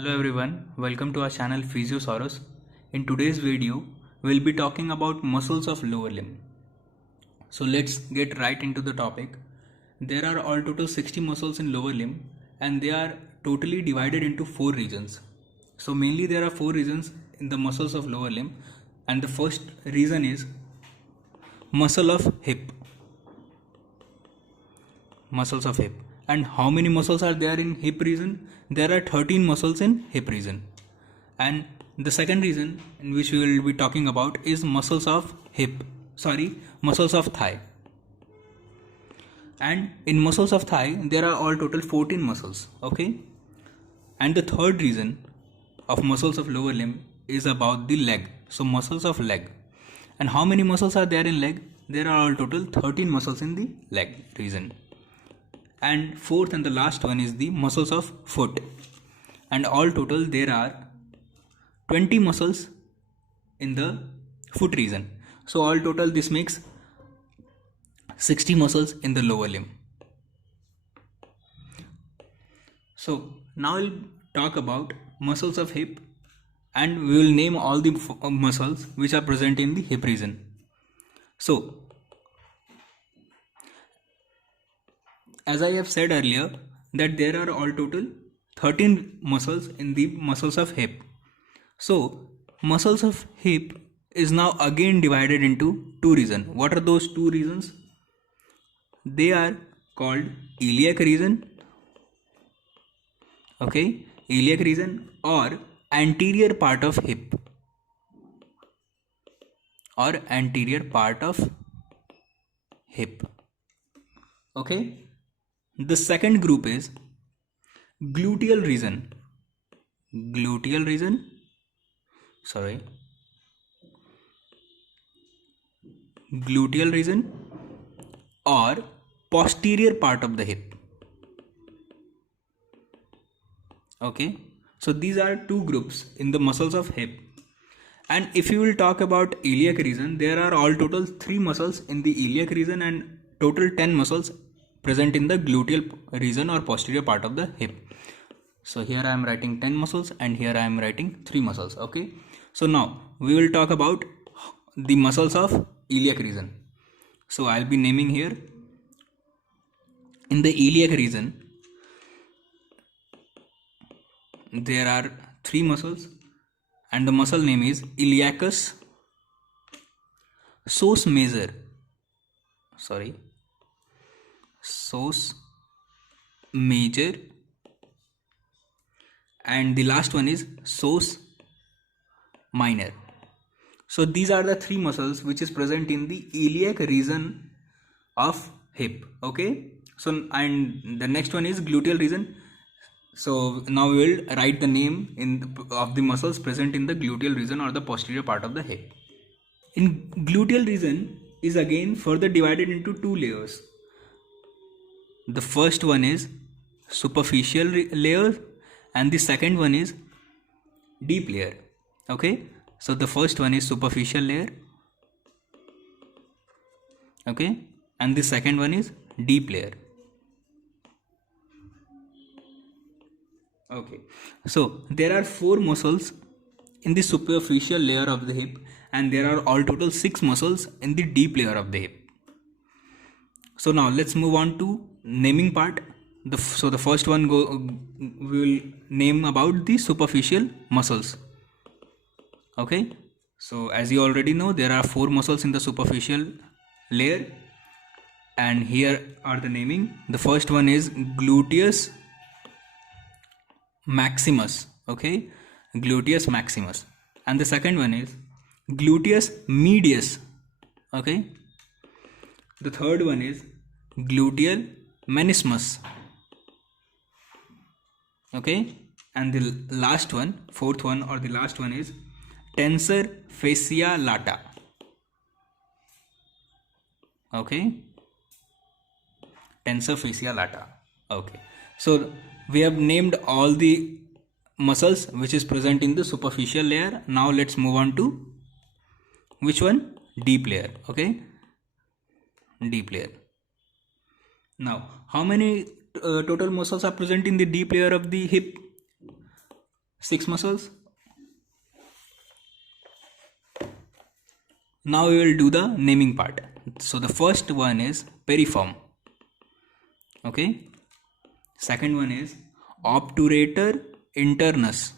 Hello everyone, welcome to our channel Physiosaurus. In today's video, we'll be talking about muscles of lower limb. So let's get right into the topic. There are all total 60 muscles in lower limb and they are totally divided into 4 regions. So mainly there are 4 regions in the muscles of lower limb, and the first region is muscle of hip. Muscles of hip. And how many muscles are there in hip region? There are 13 muscles in hip region. And the second region in which we will be talking about is muscles of thigh. And in muscles of thigh there are all total 14 muscles. Okay. And the third region of muscles of lower limb is about the leg. So muscles of leg. And how many muscles are there in leg? There are all total 13 muscles in the leg region. And fourth and the last one is the muscles of foot, and all total there are 20 muscles in the foot region. So all total this makes 60 muscles in the lower limb. So now we'll talk about muscles of hip, and we will name all the muscles which are present in the hip region. So as I have said earlier that there are all total 13 muscles in the muscles of hip. So muscles of hip is now again divided into 2 regions. What are those 2 regions? They are called iliac region, okay, iliac region, or anterior part of hip, or anterior part of hip. Okay. The second group is gluteal region. Gluteal region or posterior part of the hip. Okay. So these are 2 groups in the muscles of hip. And if you will talk about iliac region, there are all total 3 muscles in the iliac region and total 10 muscles present in the gluteal region or posterior part of the hip. So here I am writing 10 muscles and here I am writing 3 muscles. Okay. So now we will talk about the muscles of iliac region. So I'll be naming here. In the iliac region there are 3 muscles, and the muscle name is iliacus, psoas major, and the last one is psoas minor. So these are the 3 muscles which is present in the iliac region of hip. Okay. So and the next one is gluteal region. So now we will write the name of the muscles present in the gluteal region or the posterior part of the hip. In gluteal region is again further divided into 2 layers. The first one is superficial layer and the second one is deep layer. Okay. So the first one is superficial layer. Okay. And the second one is deep layer. Okay. So there are 4 muscles in the superficial layer of the hip, and there are all total 6 muscles in the deep layer of the hip. So now let's move on to naming part. So the first one we will name about the superficial muscles. Okay. So as you already know, there are 4 muscles in the superficial layer, and here are the naming. The first one is gluteus maximus. Okay, gluteus maximus. And the second one is gluteus medius. Okay. The third one is gluteal meniscus. Okay. And the last one, fourth one or the last one is tensor fascia lata. Okay. Tensor fascia lata. Okay. So we have named all the muscles which is present in the superficial layer. Now let's move on to which one? Deep layer. Okay. Deep layer. Now how many total muscles are present in the deep layer of the hip? 6 muscles. Now we will do the naming part. So the first one is piriform. Okay. Second one is obturator internus.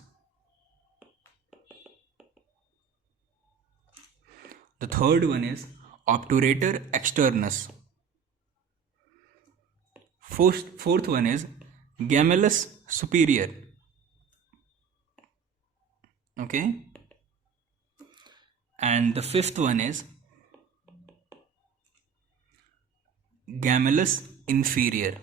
The third one is obturator externus. Fourth one is gemellus superior. Okay. And the fifth one is gemellus inferior.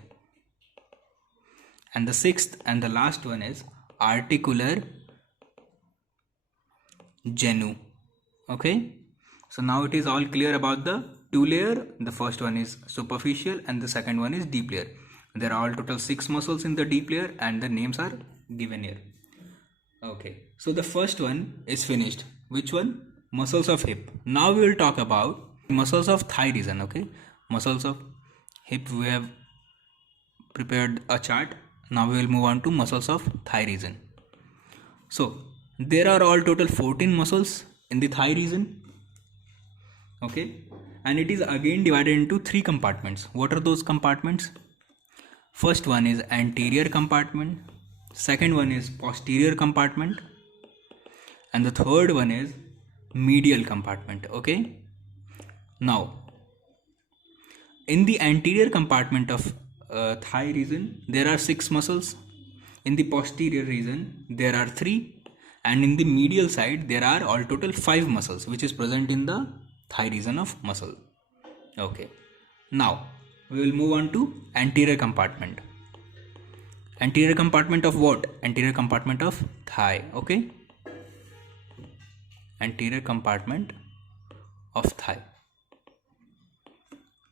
And the sixth and the last one is articular genu. Okay. So now it is all clear about the two layer. The first one is superficial and the second one is deep layer. There are all total 6 muscles in the deep layer and the names are given here. Okay. So the first one is finished. Which one? Muscles of hip. Now we will talk about muscles of thigh region. Okay. Muscles of hip, we have prepared a chart. Now we will move on to muscles of thigh region. So there are all total 14 muscles in the thigh region. Okay, and it is again divided into 3 compartments. What are those compartments? First one is anterior compartment, second one is posterior compartment, and the third one is medial compartment. Okay, now in the anterior compartment of thigh region there are 6 muscles. In the posterior region there are 3, and in the medial side there are all total 5 muscles which is present in the thigh region of muscle. Okay, now we will move on to anterior compartment. Anterior compartment of what? Anterior compartment of thigh. Okay, anterior compartment of thigh.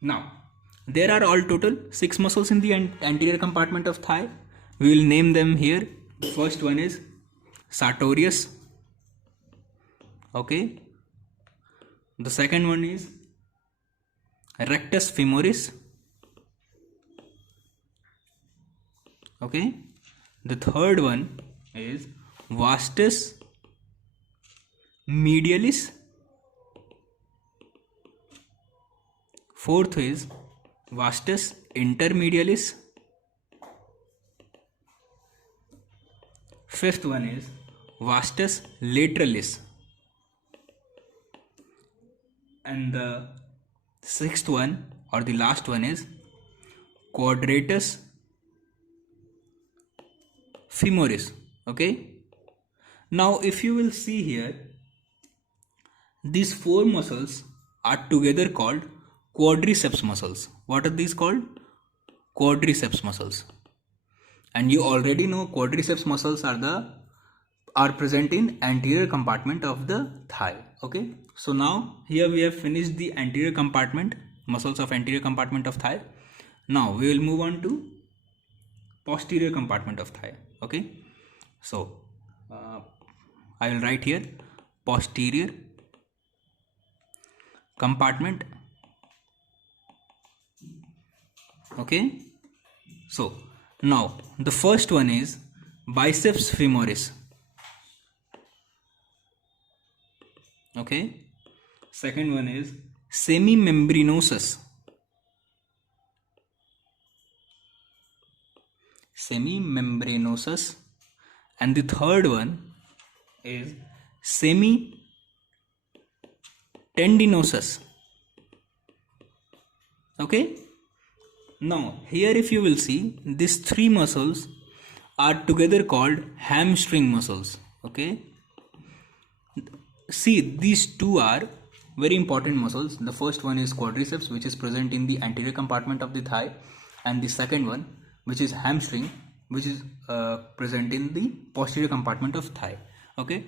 Now there are all total 6 muscles in the anterior compartment of thigh. We will name them here. First one is sartorius. Okay, the second one is rectus femoris. Okay, the third one is vastus medialis. Fourth is vastus intermedialis. Fifth one is vastus lateralis. And the sixth one or the last one is quadratus femoris. Okay, now if you will see here, these 4 muscles are together called quadriceps muscles. What are these called? Quadriceps muscles. And you already know quadriceps muscles are present in anterior compartment of the thigh. Okay, so now here we have finished the anterior compartment, muscles of anterior compartment of thigh. Now we will move on to posterior compartment of thigh. Okay, so I will write here posterior compartment. Okay, so now the first one is biceps femoris. Okay, second one is semimembranosus. Semimembranosus, and the third one is semitendinosus. Okay, now here if you will see, these 3 muscles are together called hamstring muscles. Okay, see, these 2 are very important muscles. The first one is quadriceps, which is present in the anterior compartment of the thigh, and the second one, which is hamstring, which is present in the posterior compartment of thigh. Okay,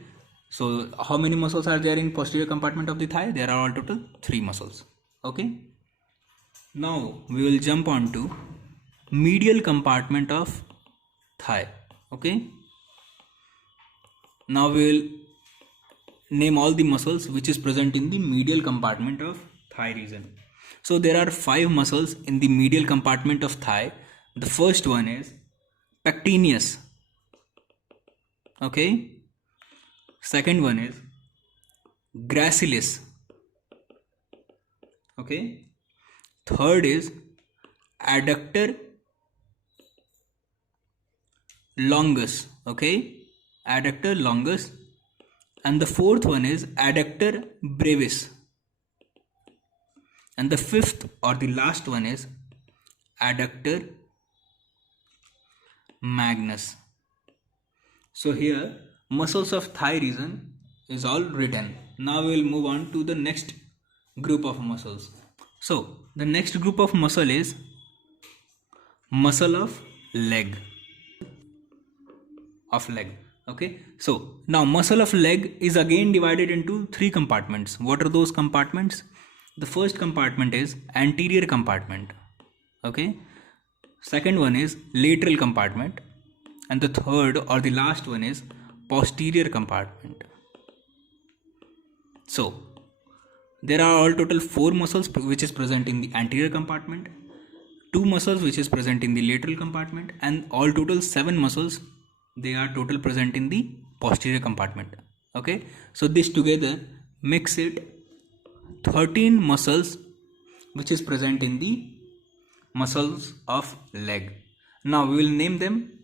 so how many muscles are there in posterior compartment of the thigh? There are all total 3 muscles. Okay, now we will jump on to medial compartment of thigh. Okay, now we will name all the muscles which is present in the medial compartment of thigh region. So there are 5 muscles in the medial compartment of thigh. The first one is pectineus. Okay. Second one is gracilis. Okay. Third is adductor longus. Okay. Adductor longus. And the fourth one is adductor brevis. And the fifth or the last one is adductor magnus. So here muscles of thigh region is all written. Now we will move on to the next group of muscles. So the next group of muscle is muscle of leg. Okay, so now muscle of leg is again divided into three compartments. What are those compartments? The first compartment is anterior compartment. Okay, second one is lateral compartment, and the third or the last one is posterior compartment. So there are all total 4 muscles which is present in the anterior compartment, 2 muscles which is present in the lateral compartment, and all total 7 muscles, they are total present in the posterior compartment. Okay, so this together makes it 13 muscles which is present in the muscles of leg. Now we will name them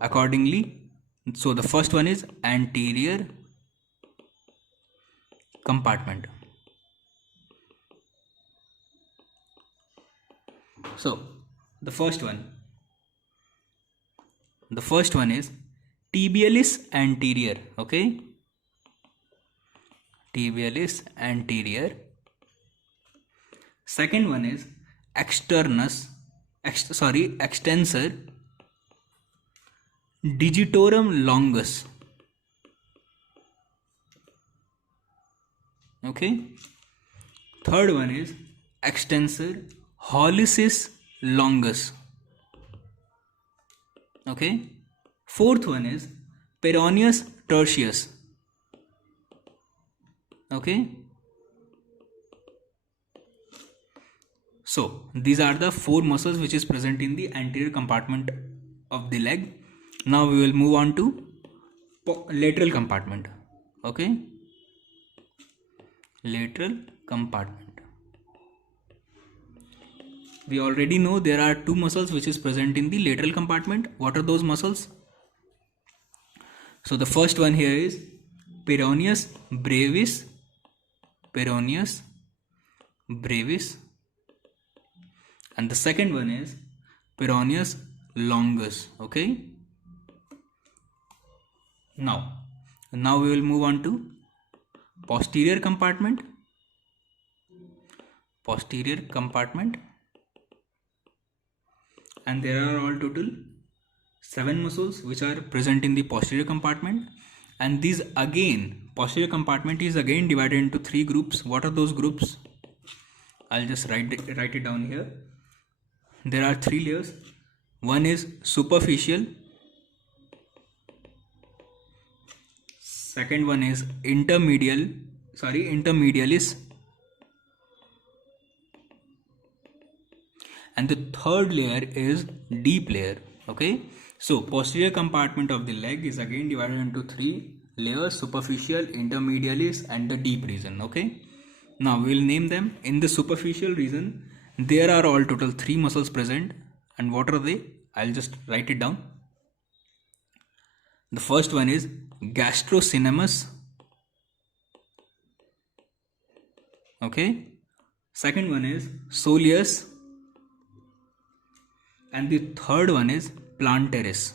accordingly. So the first one is anterior compartment. So the first one is tibialis anterior. Okay, tibialis anterior. Second one is extensor digitorum longus. Okay, third one is extensor hallucis longus. Okay, fourth one is peroneus tertius. Okay, so these are the 4 muscles which is present in the anterior compartment of the leg. Now we will move on to lateral compartment. Okay, lateral compartment. We already know there are 2 muscles which is present in the lateral compartment. What are those muscles? So the first one here is peroneus brevis, and the second one is peroneus longus. Okay, now we will move on to posterior compartment. And there are all total 7 muscles which are present in the posterior compartment, and these again, posterior compartment is again divided into 3 groups. What are those groups? I'll just write it down here. There are 3 layers. One is superficial, second one is intermedialis, and the third layer is deep layer. Okay, so posterior compartment of the leg is again divided into 3 layers: superficial, intermedialis, and the deep region. Okay, now we will name them. In the superficial region there are all total 3 muscles present, and what are they? I'll just write it down. The first one is gastrocnemius. Okay, second one is soleus, and the third one is plantaris.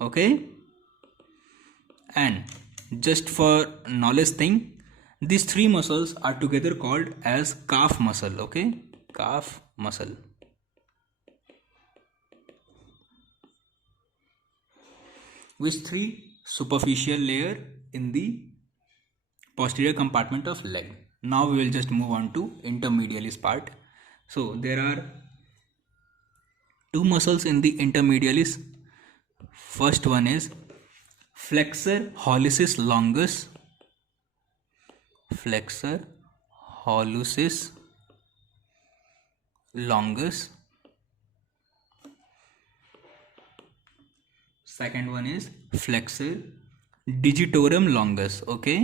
Okay, and just for knowledge thing, these 3 muscles are together called as calf muscle. Okay, calf muscle. Which 3? Superficial layer in the posterior compartment of leg. Now we will just move on to intermedialis part. So there are 2 muscles in the intermedialis. First one is flexor hallucis longus. second one is flexor digitorum longus. Okay,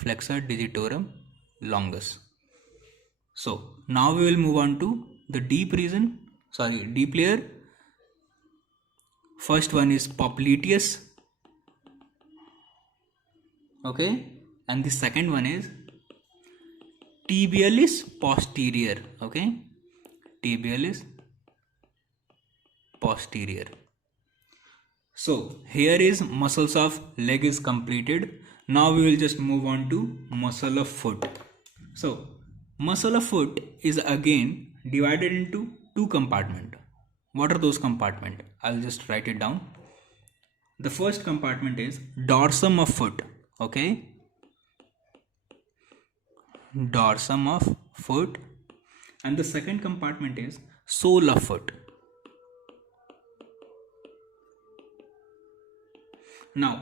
flexor digitorum longus. So now we will move on to the deep layer. First one is popliteus. Okay, and the second one is tibialis posterior. Okay, tibialis posterior. So here is muscles of leg is completed. Now we will just move on to muscle of foot. So muscle of foot is again divided into two compartments. What are those compartments? I'll just write it down. The first compartment is dorsum of foot. Okay, dorsum of foot, and the second compartment is sole of foot. Now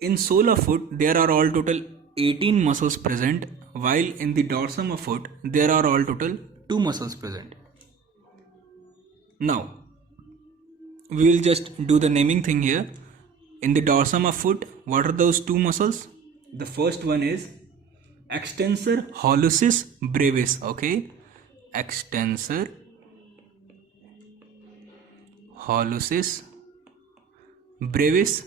in sole of foot there are all total 18 muscles present, while in the dorsum of foot there are all total 2 muscles present. Now we will just do the naming thing here. In the dorsum of foot, what are those 2 muscles? The first one is extensor hallucis brevis. Okay, extensor hallucis brevis,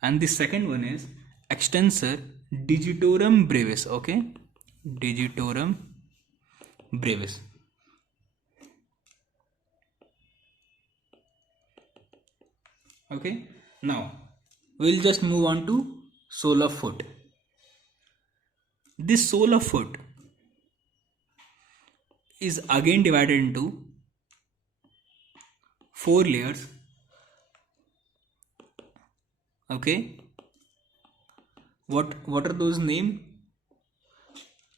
and the second one is extensor digitorum brevis. Okay, digitorum brevis. Okay, now we'll just move on to sole of foot. This sole of foot is again divided into 4 layers. Okay, what are those names?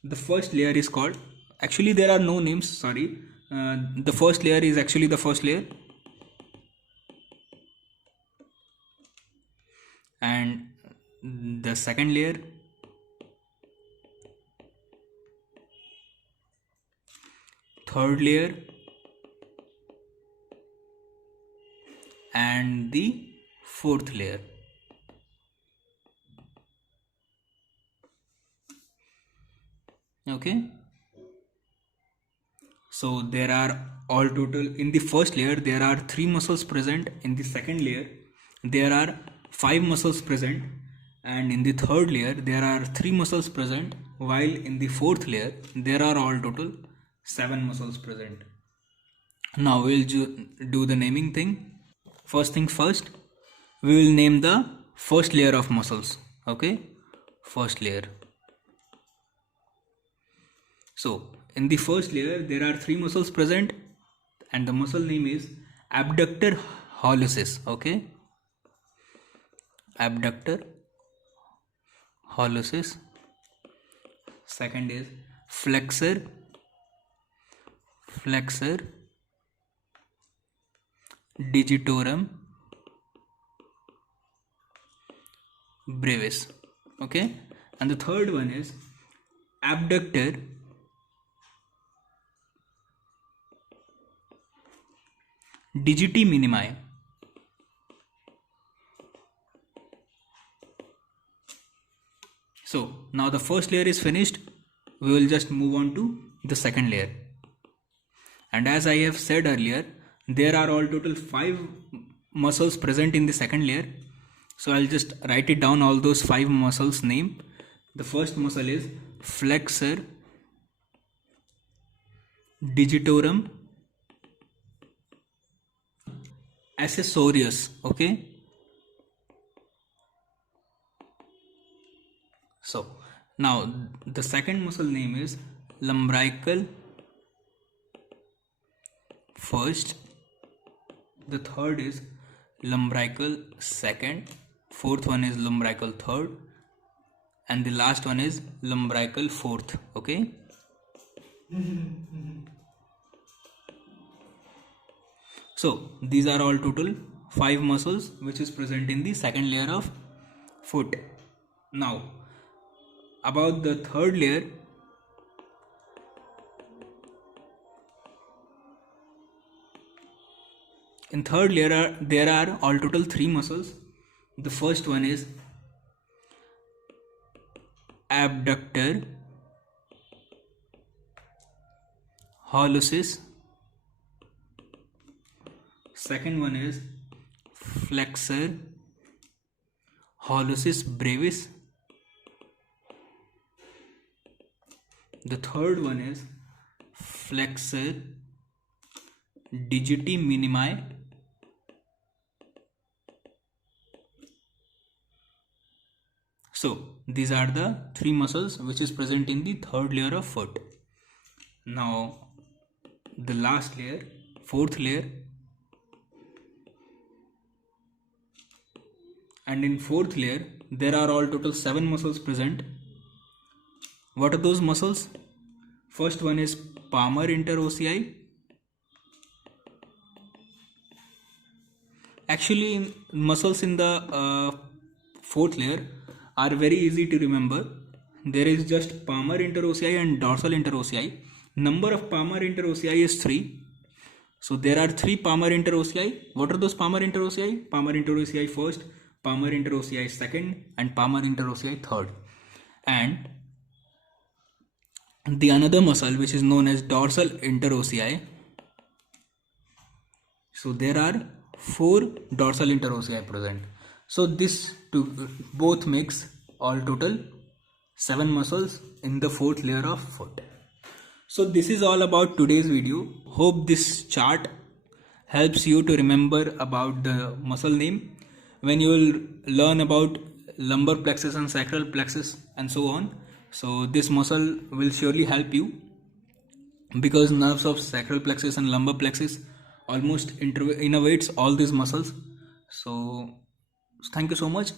The first layer is called, actually there are no names, sorry. The first layer is actually the first layer, and the second layer, third layer, and the fourth layer. Okay, so there are all total, in the first layer there are 3 muscles present, in the second layer there are 5 muscles present, and in the third layer there are 3 muscles present, while in the fourth layer there are all total 7 muscles present. Now we'll do the naming thing. First thing first, we will name the first layer of muscles. Okay, first layer. So in the first layer there are 3 muscles present, and the muscle name is abductor hallucis. Okay, abductor hallucis. Second is flexor digitorum brevis. Okay, and the third one is abductor digiti minimi. So now the first layer is finished. We will just move on to the second layer. And as I have said earlier, there are all total 5 muscles present in the second layer. So I'll just write it down, all those 5 muscles name. The first muscle is flexor digitorum accessorius. Okay, so now the second muscle name is lumbrical first, the third is lumbrical second, fourth one is lumbrical third, and the last one is lumbrical fourth. Okay, so these are all total 5 muscles which is present in the second layer of foot. Now about the third layer, In third layer there are all total 3 muscles. The first one is abductor hallucis. Second one is flexor hallucis brevis. The third one is flexor digiti minimi. So these are the 3 muscles which is present in the third layer of foot. Now the last layer, fourth layer, and in fourth layer there are all total 7 muscles present. What are those muscles? First one is palmar interossei. Actually, muscles in the fourth layer are very easy to remember. There is just palmar interossei and dorsal interossei. Number of palmar interossei is 3. So there are 3 palmar interossei. What are those palmar interossei? Palmar interossei first, palmar interossei second, and palmar interossei third. And the another muscle which is known as dorsal interossei. So there are 4 dorsal interossei present. So this both makes all total 7 muscles in the fourth layer of foot. So this is all about today's video. Hope this chart helps you to remember about the muscle name. When you will learn about lumbar plexus and sacral plexus and so on, so this muscle will surely help you, because nerves of sacral plexus and lumbar plexus almost innervates all these muscles. So thank you so much.